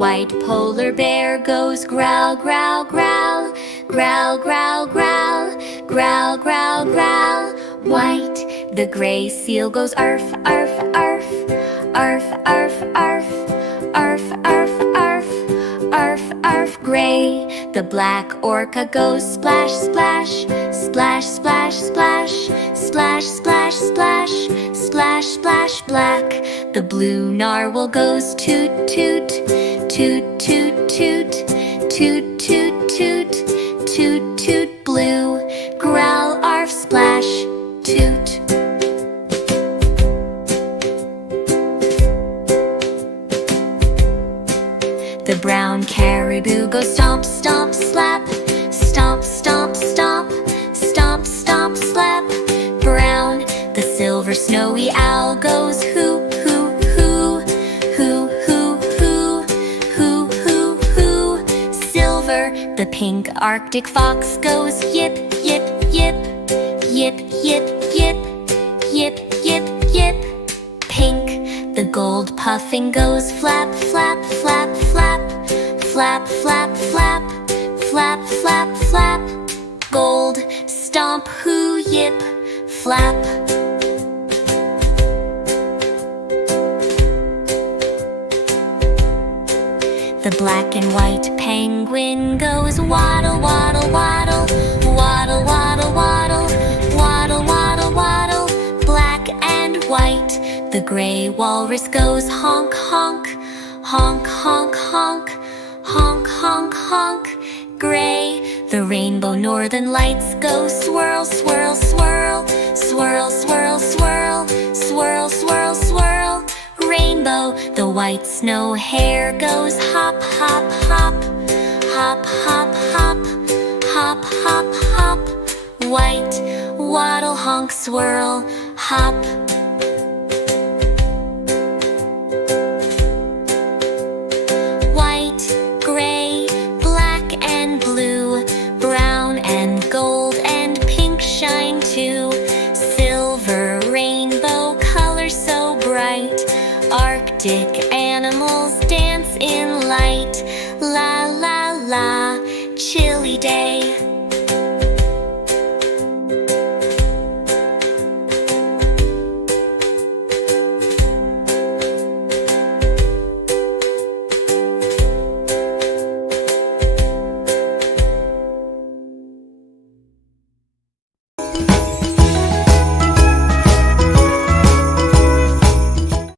white polar bear goes growl, growl, growl. Growl, growl, growl. Growl, growl, growl. White. The gray seal goes arf, arf, arf. Arf, arf, arf. Arf, arf, arf. Arf, arf, gray. The black orca goes splash, splash. Splash, splash, splash. Splash, splash, splash. Splash, splash, black. The blue narwhal goes toot, toot. Toot, toot, toot. Toot, toot, toot. Toot, toot, blue. Growl, arf, splash, toot. The brown caribou goes stomp, stomp, slap. Stomp, stomp, stomp. Stomp, stomp, slap. Brown. The silver snowy owl goes hoo, hoo, hoo. Hoo, hoo, hoo. Hoo, hoo, hoo. Silver. The pink arctic fox goes yip, yip, yip. Yip, yip, yip. Yip, yip, yip. Pink. The gold puffin goes flap, flap, flap, flap. Flap, flap, flap. Flap, flap, flap. Gold. Stomp, hoo, yip, flap. The black and white penguin goes waddle, waddle, waddle. Waddle, waddle, waddle. Waddle, waddle, waddle. Black and white. The gray walrus goes honk, honk. Honk, honk, honk. Honk, honk, honk. Gray. The rainbow northern lights go swirl, swirl, swirl. Swirl, swirl, swirl. Swirl, swirl, swirl. Rainbow. The white snow hare goes hop, hop, hop. Hop, hop, hop. Hop, hop, hop. White. Waddle, honk, swirl. Hop.